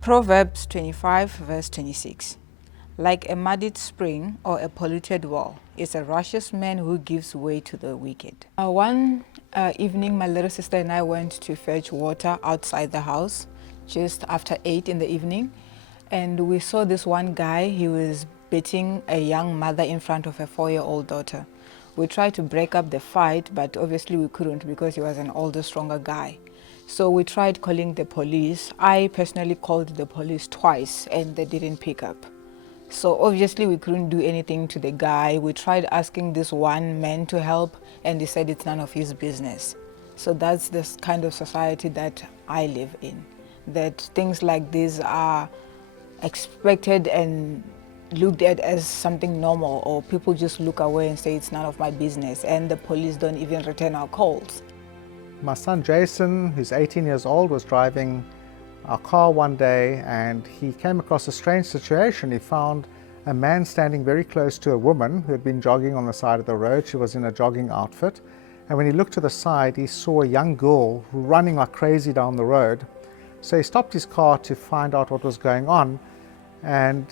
Proverbs 25 verse 26. Like a muddied spring or a polluted well is a righteous man who gives way to the wicked. One evening, my little sister and I went to fetch water outside the house just after 8 in the evening. And we saw this one guy. He was beating a young mother in front of a 4-year-old daughter. We tried to break up the fight, but obviously we couldn't because he was an older, stronger guy. So we tried calling the police. I personally called the police twice and they didn't pick up. So obviously we couldn't do anything to the guy. We tried asking this one man to help and he said it's none of his business. So that's the kind of society that I live in, that things like this are expected and looked at as something normal, or people just look away and say it's none of my business, and the police don't even return our calls. My son Jason, who's 18 years old, was driving our car one day and he came across a strange situation. He found a man standing very close to a woman who had been jogging on the side of the road. She was in a jogging outfit, and when he looked to the side, he saw a young girl running like crazy down the road. So he stopped his car to find out what was going on, and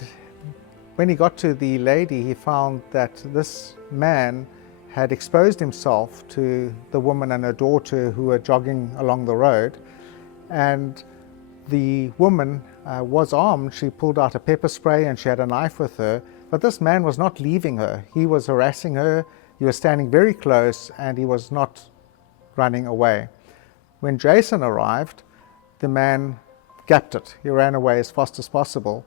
when he got to the lady, he found that this man had exposed himself to the woman and her daughter who were jogging along the road. And the woman was armed. She pulled out a pepper spray and she had a knife with her, but this man was not leaving her. He was harassing her. He was standing very close and he was not running away. When Jason arrived, the man gapped it. He ran away as fast as possible.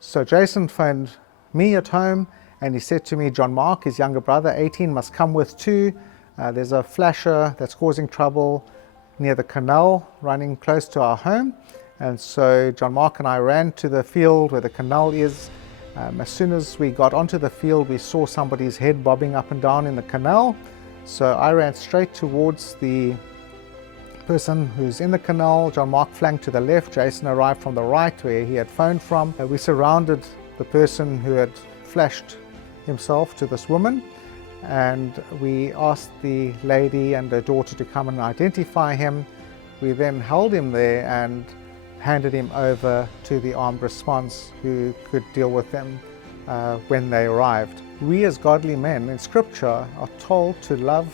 So Jason phoned me at home and he said to me, John Mark, his younger brother, 18, must come with too. There's a flasher that's causing trouble near the canal running close to our home. And so John Mark and I ran to the field where the canal is. As soon as we got onto the field, we saw somebody's head bobbing up and down in the canal. So I ran straight towards the person who's in the canal. John Mark flanked to the left. Jason arrived from the right where he had phoned from. We surrounded the person who had flashed himself to this woman, and we asked the lady and her daughter to come and identify him. We then held him there and handed him over to the armed response who could deal with them when they arrived. We as godly men in Scripture are told to love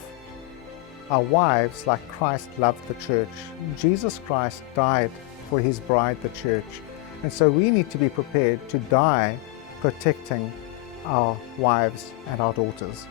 our wives like Christ loved the church. Jesus Christ died for his bride, the church. And so we need to be prepared to die protecting our wives and our daughters.